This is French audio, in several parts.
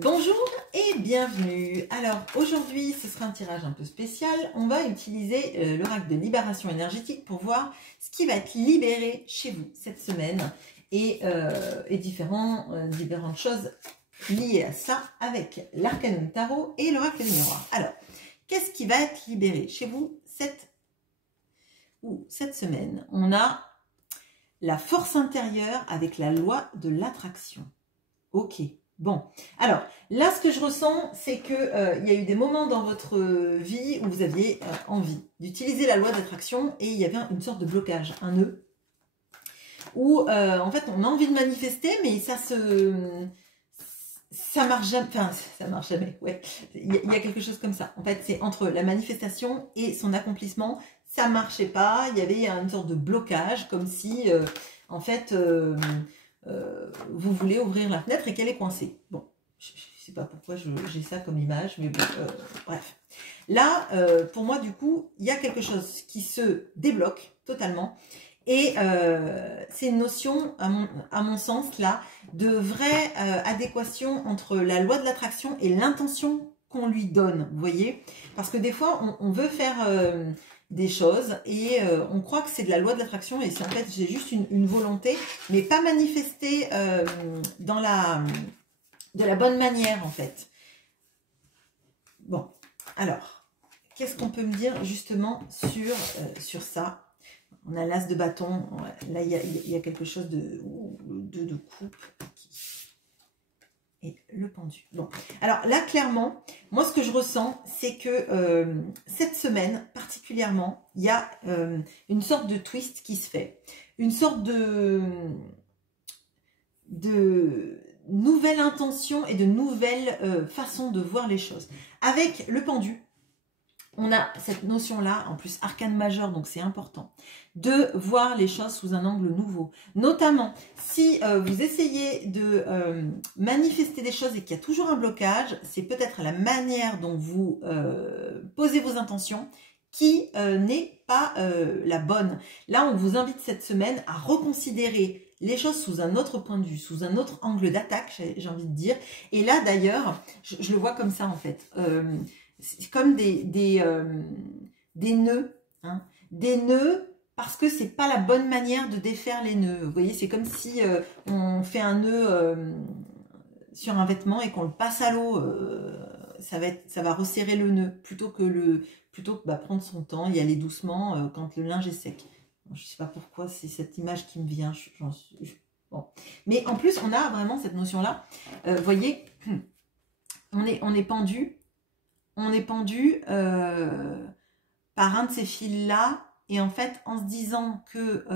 Bonjour et bienvenue. Alors aujourd'hui ce sera un tirage un peu spécial. On va utiliser l'oracle de libération énergétique pour voir ce qui va être libéré chez vous cette semaine et différentes choses liées à ça avec l'arcanum tarot et l'oracle des miroirs. Alors qu'est-ce qui va être libéré chez vous cette semaine? On a la force intérieure avec la loi de l'attraction. Ok. Bon, alors là ce que je ressens c'est que il y a eu des moments dans votre vie où vous aviez envie d'utiliser la loi d'attraction et il y avait une sorte de blocage, un nœud, où en fait on a envie de manifester mais ça marche jamais, enfin ça marche jamais, ouais, il y a quelque chose comme ça, en fait c'est entre la manifestation et son accomplissement, ça marchait pas, il y avait une sorte de blocage comme si en fait vous voulez ouvrir la fenêtre et qu'elle est coincée. Bon, je ne sais pas pourquoi j'ai ça comme image, mais bon, bref. Là, pour moi, du coup, il y a quelque chose qui se débloque totalement. Et c'est une notion, à mon sens, là, de vraie adéquation entre la loi de l'attraction et l'intention qu'on lui donne, vous voyez? Parce que des fois, on veut faire des choses et on croit que c'est de la loi de l'attraction et c'est en fait j'ai juste une volonté mais pas manifestée de la bonne manière en fait. Bon, alors qu'est-ce qu'on peut me dire justement sur ça? On a l'as de bâton, là il y a quelque chose de coupe et le pendu. Bon, alors là clairement, moi ce que je ressens, c'est que cette semaine particulièrement, il y a une sorte de twist qui se fait, une sorte de nouvelle intention et de nouvelle façon de voir les choses. Avec le pendu, on a cette notion-là, en plus arcane majeur, donc c'est important, de voir les choses sous un angle nouveau. Notamment, si vous essayez de manifester des choses et qu'il y a toujours un blocage, c'est peut-être la manière dont vous posez vos intentions qui n'est pas la bonne. Là, on vous invite cette semaine à reconsidérer les choses sous un autre point de vue, sous un autre angle d'attaque, j'ai envie de dire. Et là, d'ailleurs, je le vois comme ça, en fait. C'est comme des nœuds, hein, des nœuds parce que c'est pas la bonne manière de défaire les nœuds. Vous voyez, c'est comme si on fait un nœud sur un vêtement et qu'on le passe à l'eau, ça va resserrer le nœud plutôt que prendre son temps, y aller doucement quand le linge est sec. Je sais pas pourquoi c'est cette image qui me vient. Bon. Mais en plus, on a vraiment cette notion-là. Vous voyez, on est pendu. On est pendu par un de ces fils-là. Et en fait, en se disant que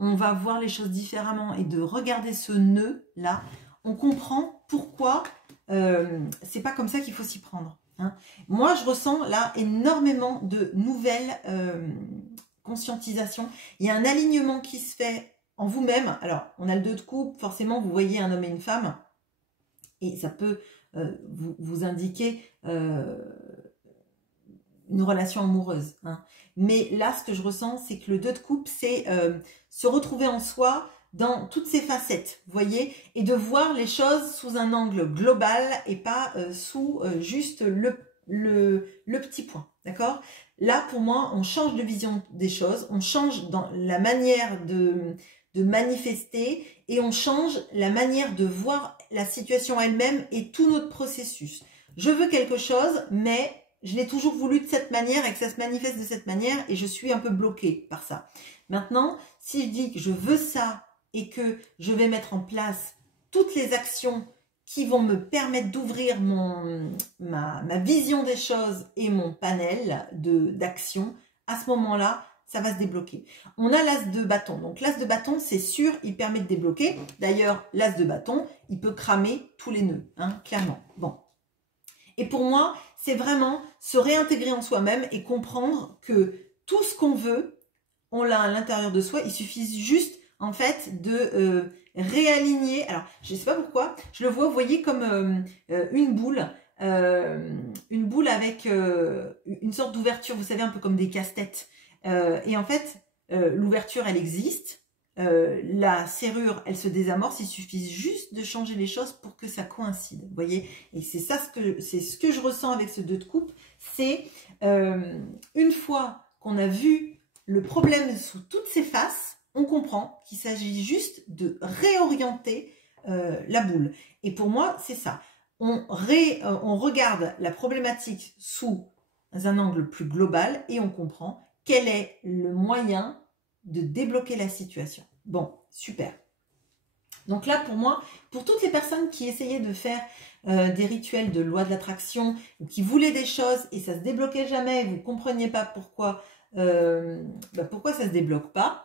on va voir les choses différemment et de regarder ce nœud-là, on comprend pourquoi c'est pas comme ça qu'il faut s'y prendre. Hein. Moi, je ressens là énormément de nouvelles conscientisations. Il y a un alignement qui se fait en vous-même. Alors, on a le 2 de coupe. Forcément, vous voyez un homme et une femme. Et ça peut vous indiquer une relation amoureuse. Hein. Mais là, ce que je ressens, c'est que le 2 de coupe, c'est se retrouver en soi dans toutes ses facettes, vous voyez, et de voir les choses sous un angle global et pas sous juste le petit point, d'accord? Là, pour moi, on change de vision des choses, on change dans la manière de manifester et on change la manière de voir la situation elle-même et tout notre processus. Je veux quelque chose, mais je l'ai toujours voulu de cette manière et que ça se manifeste de cette manière et je suis un peu bloquée par ça. Maintenant, si je dis que je veux ça et que je vais mettre en place toutes les actions qui vont me permettre d'ouvrir ma vision des choses et mon panel d'actions, à ce moment-là, ça va se débloquer. On a l'as de bâton. Donc l'as de bâton, c'est sûr, il permet de débloquer. D'ailleurs, l'as de bâton, il peut cramer tous les nœuds, hein, clairement. Bon. Et pour moi, c'est vraiment se réintégrer en soi-même et comprendre que tout ce qu'on veut, on l'a à l'intérieur de soi. Il suffit juste, en fait, de réaligner. Alors, je ne sais pas pourquoi, je le vois, vous voyez, comme une boule avec une sorte d'ouverture, vous savez, un peu comme des casse-têtes. Et en fait, l'ouverture, elle existe. la serrure, elle se désamorce, il suffit juste de changer les choses pour que ça coïncide, vous voyez. Et c'est ça c'est ce que je ressens avec ce 2 de coupe, c'est une fois qu'on a vu le problème sous toutes ses faces, on comprend qu'il s'agit juste de réorienter la boule. Et pour moi, c'est ça. On regarde la problématique sous un angle plus global et on comprend quel est le moyen de débloquer la situation. Bon, super. Donc là, pour moi, pour toutes les personnes qui essayaient de faire des rituels de loi de l'attraction, ou qui voulaient des choses et ça se débloquait jamais, vous ne compreniez pas pourquoi ça se débloque pas,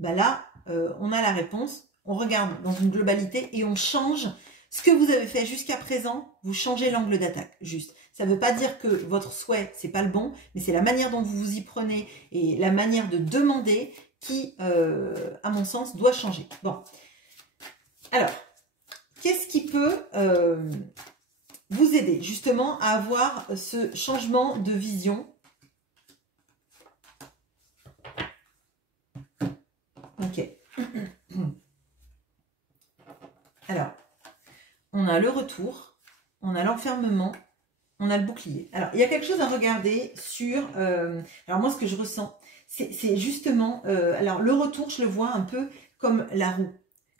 là, on a la réponse, on regarde dans une globalité et on change ce que vous avez fait jusqu'à présent, vous changez l'angle d'attaque, juste. Ça ne veut pas dire que votre souhait, c'est pas le bon, mais c'est la manière dont vous vous y prenez et la manière de demander qui, à mon sens, doit changer. Bon. Alors, qu'est-ce qui peut vous aider, justement, à avoir ce changement de vision? Ok. Alors, on a le retour, on a l'enfermement, on a le bouclier. Alors, il y a quelque chose à regarder sur... alors, moi, ce que je ressens, c'est justement... alors, le retour, je le vois un peu comme la roue,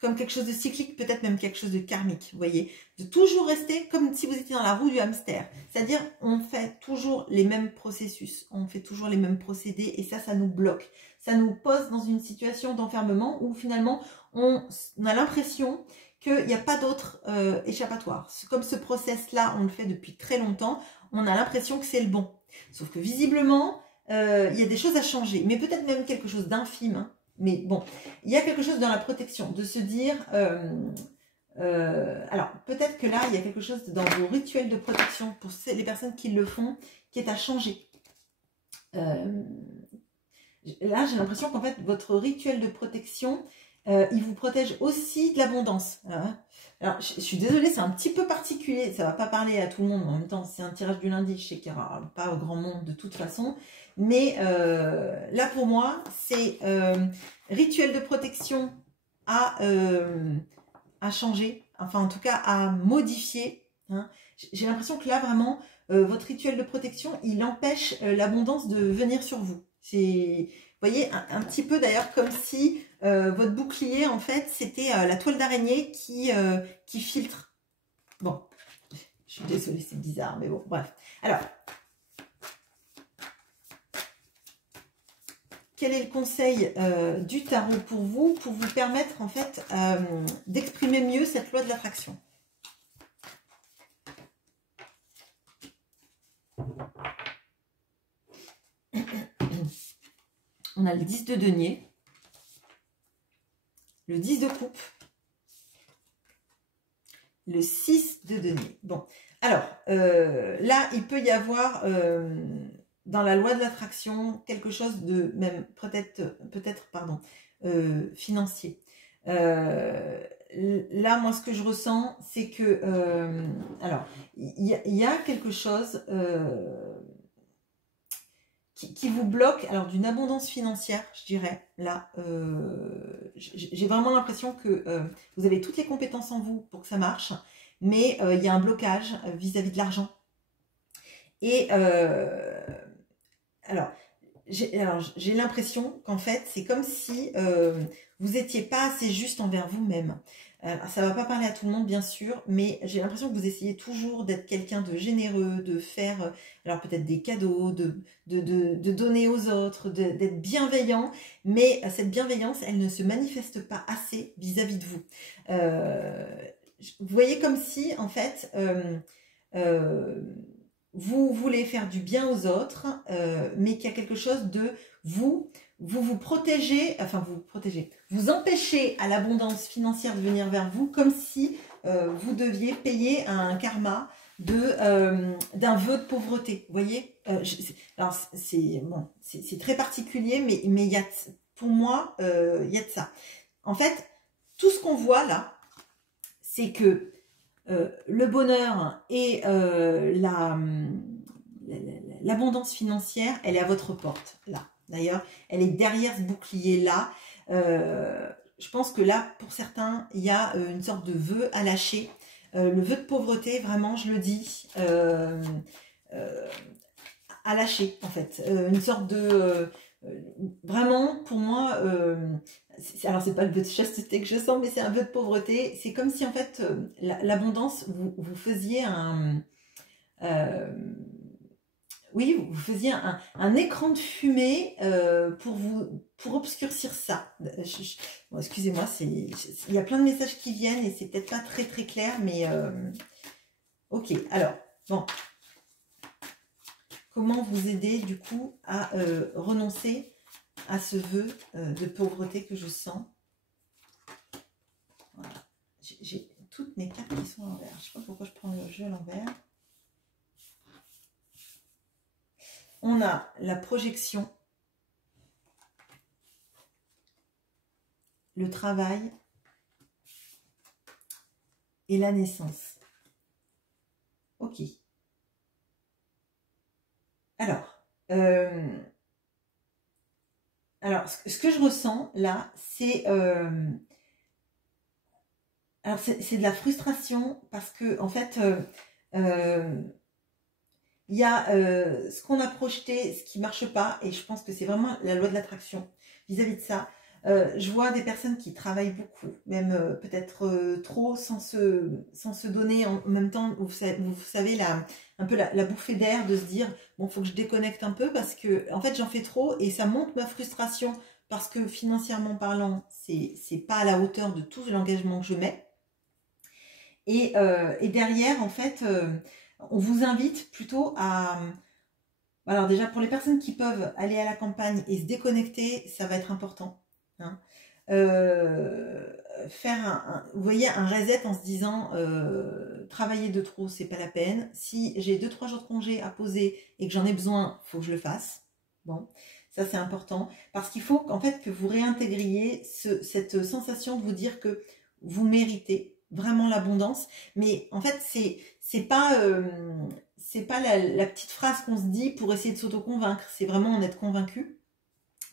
comme quelque chose de cyclique, peut-être même quelque chose de karmique, vous voyez. De toujours rester comme si vous étiez dans la roue du hamster. C'est-à-dire, on fait toujours les mêmes processus, on fait toujours les mêmes procédés, et ça nous bloque. Ça nous pose dans une situation d'enfermement où, finalement, on a l'impression qu'il n'y a pas d'autre échappatoire. Comme ce process-là, on le fait depuis très longtemps, on a l'impression que c'est le bon. Sauf que visiblement, il y a des choses à changer, mais peut-être même quelque chose d'infime. Hein. Mais bon, il y a quelque chose dans la protection, de se dire... alors, peut-être que là, il y a quelque chose dans vos rituels de protection, pour les personnes qui le font, qui est à changer. Là, j'ai l'impression qu'en fait, votre rituel de protection... il vous protège aussi de l'abondance. Alors, je suis désolée, c'est un petit peu particulier. Ça ne va pas parler à tout le monde. En même temps, c'est un tirage du lundi. Je sais qu'il n'y aura pas grand monde de toute façon. Mais là, pour moi, c'est rituel de protection à changer. Enfin, en tout cas, à modifier. Hein. J'ai l'impression que là, vraiment, votre rituel de protection, il empêche l'abondance de venir sur vous. C'est... Vous voyez, un petit peu d'ailleurs comme si votre bouclier, en fait, c'était la toile d'araignée qui filtre. Bon, je suis désolée, c'est bizarre, mais bon, bref. Alors, quel est le conseil du tarot pour vous permettre, en fait, d'exprimer mieux cette loi de l'attraction? On a le 10 de denier, le 10 de coupe, le 6 de denier. Bon, alors, là, il peut y avoir, dans la loi de l'attraction, quelque chose de même, peut-être financier. Là, moi, ce que je ressens, c'est que, alors, il y a quelque chose... qui vous bloque, alors d'une abondance financière, je dirais, là, j'ai vraiment l'impression que vous avez toutes les compétences en vous pour que ça marche, mais il y a un blocage vis-à-vis de l'argent. Et alors, j'ai l'impression qu'en fait, c'est comme si vous n'étiez pas assez juste envers vous-même. Ça ne va pas parler à tout le monde, bien sûr, mais j'ai l'impression que vous essayez toujours d'être quelqu'un de généreux, de faire, alors peut-être des cadeaux, de donner aux autres, d'être bienveillant, mais cette bienveillance, elle ne se manifeste pas assez vis-à-vis de vous. Vous voyez comme si, en fait, vous voulez faire du bien aux autres, mais qu'il y a quelque chose de vous protégez, enfin vous empêchez à l'abondance financière de venir vers vous comme si vous deviez payer un karma d'un vœu de pauvreté, vous voyez. Alors c'est très particulier, mais il y a, pour moi, il y a de ça. En fait, tout ce qu'on voit là, c'est que le bonheur et l'abondance financière, elle est à votre porte, là. D'ailleurs, elle est derrière ce bouclier-là. Je pense que là, pour certains, il y a une sorte de vœu à lâcher. Le vœu de pauvreté, vraiment, je le dis, à lâcher, en fait. Une sorte de... vraiment, pour moi, alors c'est pas le vœu de chasteté que je sens, mais c'est un vœu de pauvreté. C'est comme si, en fait, l'abondance, vous faisiez un... oui, vous faisiez un écran de fumée pour obscurcir ça. Bon, excusez-moi, il y a plein de messages qui viennent et c'est peut-être pas très très clair, mais ok. Alors, bon, comment vous aider du coup à renoncer à ce vœu de pauvreté que je sens? Voilà. J'ai toutes mes cartes qui sont à l'envers. Je sais pas pourquoi je prends le jeu à l'envers. On a la projection, le travail et la naissance. Ok. Alors, ce que je ressens là, c'est de la frustration parce que en fait, il y a ce qu'on a projeté, ce qui marche pas, et je pense que c'est vraiment la loi de l'attraction vis-à-vis de ça. Je vois des personnes qui travaillent beaucoup, même peut-être trop, sans se donner en même temps, vous savez un peu la bouffée d'air de se dire, bon, faut que je déconnecte un peu parce que, en fait, j'en fais trop et ça monte ma frustration parce que financièrement parlant, c'est pas à la hauteur de tout l'engagement que je mets. Et derrière, en fait, on vous invite plutôt à... Alors déjà, pour les personnes qui peuvent aller à la campagne et se déconnecter, ça va être important. Hein. Faire vous voyez, un reset en se disant travailler de trop, c'est pas la peine. Si j'ai 2-3 jours de congé à poser et que j'en ai besoin, il faut que je le fasse. Bon, ça c'est important. Parce qu'il faut en fait que vous réintégriez cette sensation de vous dire que vous méritez vraiment l'abondance. Mais en fait, c'est pas la petite phrase qu'on se dit pour essayer de s'auto-convaincre. C'est vraiment en être convaincu.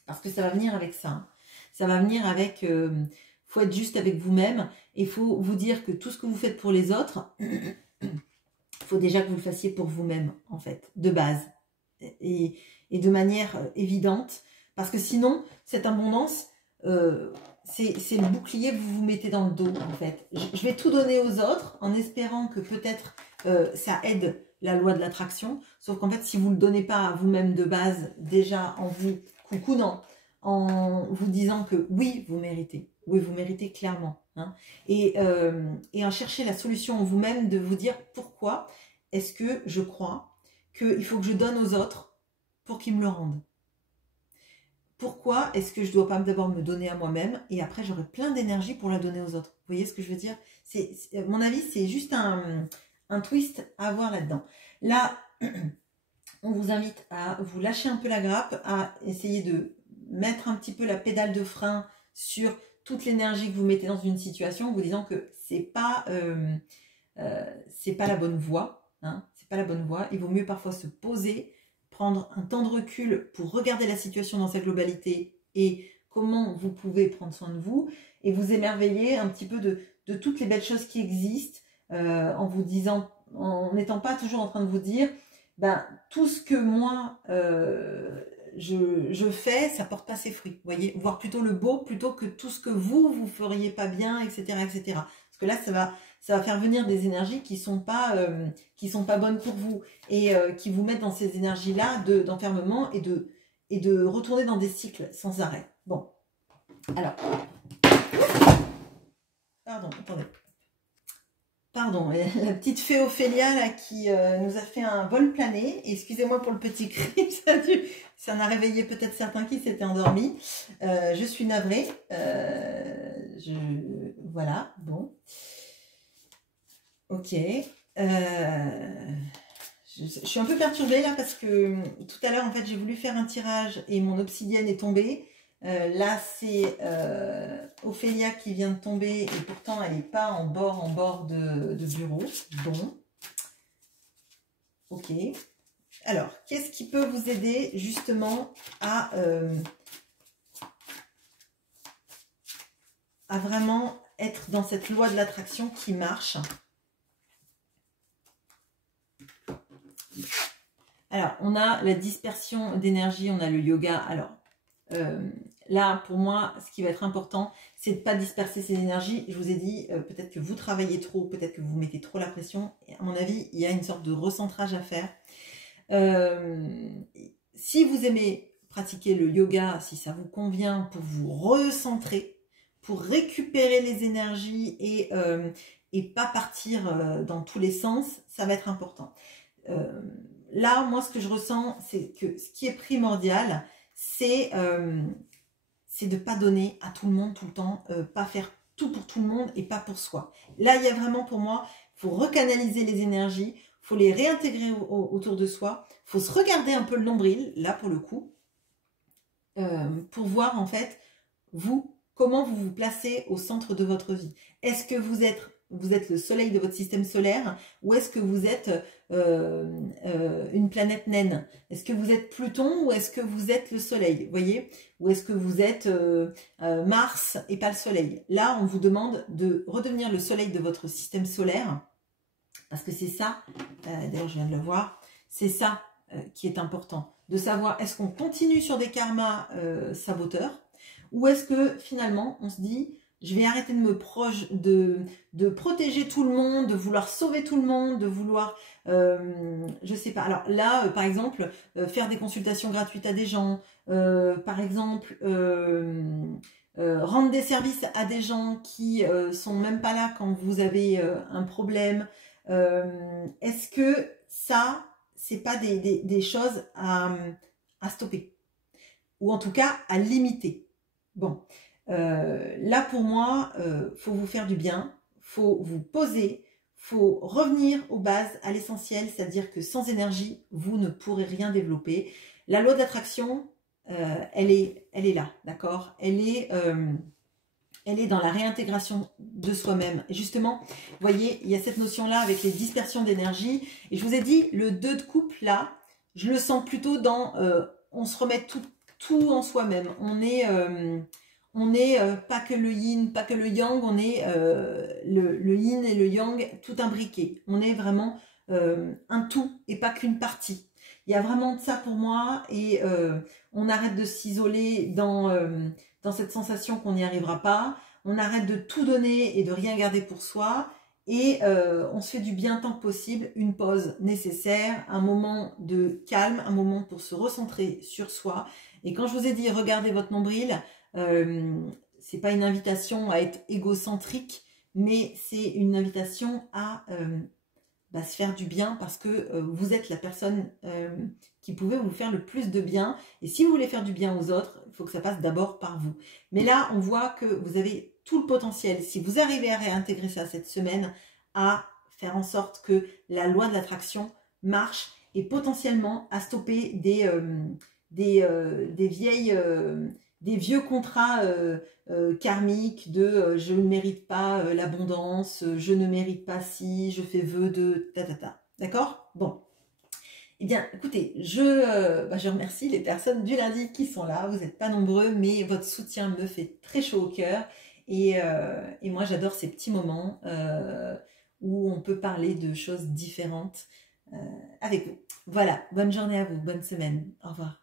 Parce que ça va venir avec ça. Hein. Ça va venir avec... faut être juste avec vous-même. Et il faut vous dire que tout ce que vous faites pour les autres, il faut déjà que vous le fassiez pour vous-même, en fait, de base. Et de manière évidente. Parce que sinon, cette abondance... c'est le bouclier que vous vous mettez dans le dos, en fait. Je vais tout donner aux autres en espérant que peut-être ça aide la loi de l'attraction. Sauf qu'en fait, si vous ne le donnez pas à vous-même de base, déjà en vous coucounant, en vous disant que oui, vous méritez. Oui, vous méritez clairement. Hein, et en chercher la solution en vous-même, de vous dire pourquoi est-ce que je crois qu'il faut que je donne aux autres pour qu'ils me le rendent. Pourquoi est-ce que je ne dois pas d'abord me donner à moi-même et après j'aurai plein d'énergie pour la donner aux autres? Vous voyez ce que je veux dire? À mon avis, c'est juste un twist à avoir là-dedans. Là, on vous invite à vous lâcher un peu la grappe, à essayer de mettre un petit peu la pédale de frein sur toute l'énergie que vous mettez dans une situation en vous disant que c'est pas la bonne voie. Hein, c'est pas la bonne voie. Il vaut mieux parfois se poser, prendre un temps de recul pour regarder la situation dans sa globalité et comment vous pouvez prendre soin de vous et vous émerveiller un petit peu de toutes les belles choses qui existent en vous disant, en n'étant pas toujours en train de vous dire, ben, tout ce que moi je fais, ça porte pas ses fruits, vous voyez, voir plutôt le beau plutôt que tout ce que vous feriez pas bien, etc., etc. Parce que là, ça va faire venir des énergies qui sont pas bonnes pour vous et qui vous mettent dans ces énergies-là d'enfermement et de retourner dans des cycles sans arrêt. Bon, alors, pardon, attendez. Pardon, la petite fée Ophélia là, qui nous a fait un vol plané. Excusez-moi pour le petit cri, ça en a réveillé peut-être certains qui s'étaient endormis. Je suis navrée. Voilà, bon. Ok. Je suis un peu perturbée là parce que tout à l'heure, en fait, j'ai voulu faire un tirage et mon obsidienne est tombée. Là, c'est Ophélia qui vient de tomber et pourtant, elle n'est pas en bord de bureau. Bon. Ok. Alors, qu'est-ce qui peut vous aider justement à à vraiment être dans cette loi de l'attraction qui marche. Alors, on a la dispersion d'énergie, on a le yoga. Alors, là, pour moi, ce qui va être important, c'est de ne pas disperser ces énergies. Je vous ai dit, peut-être que vous travaillez trop, peut-être que vous mettez trop la pression. Et à mon avis, il y a une sorte de recentrage à faire. Si vous aimez pratiquer le yoga, si ça vous convient, pour vous recentrer, pour récupérer les énergies et pas partir dans tous les sens, ça va être important. Là, moi, ce que je ressens, c'est que ce qui est primordial, c'est de ne pas donner à tout le monde tout le temps, pas faire tout pour tout le monde et pas pour soi. Là, il y a vraiment pour moi, il faut recanaliser les énergies, il faut les réintégrer autour de soi, il faut se regarder un peu le nombril, là pour le coup, pour voir en fait, vous, comment vous vous placez au centre de votre vie. Est-ce que vous êtes le soleil de votre système solaire ou est-ce que vous êtes une planète naine? Est-ce que vous êtes Pluton ou est-ce que vous êtes le soleil? Vous voyez? Ou est-ce que vous êtes Mars et pas le soleil? Là, on vous demande de redevenir le soleil de votre système solaire parce que c'est ça, d'ailleurs je viens de le voir, c'est ça qui est important. De savoir est-ce qu'on continue sur des karmas saboteurs ou est-ce que finalement on se dit je vais arrêter de protéger tout le monde, de vouloir sauver tout le monde, de vouloir, je sais pas. Alors là, par exemple, faire des consultations gratuites à des gens, par exemple, rendre des services à des gens qui sont même pas là quand vous avez un problème. Est-ce que ça, c'est pas des choses à stopper ou en tout cas à limiter? Bon. Là pour moi, faut vous faire du bien, faut vous poser, faut revenir aux bases, à l'essentiel, c'est-à-dire que sans énergie, vous ne pourrez rien développer. La loi d'attraction, elle est là, d'accord? Elle est dans la réintégration de soi-même. Et justement, vous voyez, il y a cette notion-là avec les dispersions d'énergie. Et je vous ai dit, le 2 de couple, là, je le sens plutôt dans on se remet tout en soi-même. On est pas que le yin, pas que le yang, on est le yin et le yang tout imbriqué. On est vraiment un tout et pas qu'une partie. Il y a vraiment de ça pour moi et on arrête de s'isoler dans cette sensation qu'on n'y arrivera pas. On arrête de tout donner et de rien garder pour soi. Et on se fait du bien tant que possible, une pause nécessaire, un moment de calme, un moment pour se recentrer sur soi. Et quand je vous ai dit regardez votre nombril, c'est pas une invitation à être égocentrique, mais c'est une invitation à se faire du bien parce que vous êtes la personne qui pouvait vous faire le plus de bien. Et si vous voulez faire du bien aux autres, il faut que ça passe d'abord par vous. Mais là, on voit que vous avez tout le potentiel. Si vous arrivez à réintégrer ça cette semaine, à faire en sorte que la loi de l'attraction marche et potentiellement à stopper des vieux contrats karmiques de je ne mérite pas l'abondance, je ne mérite pas si, je fais vœu de ta. D'accord? Bon. Eh bien, écoutez, je remercie les personnes du lundi qui sont là. Vous n'êtes pas nombreux, mais votre soutien me fait très chaud au cœur. Et moi, j'adore ces petits moments où on peut parler de choses différentes avec vous. Voilà, bonne journée à vous, bonne semaine. Au revoir.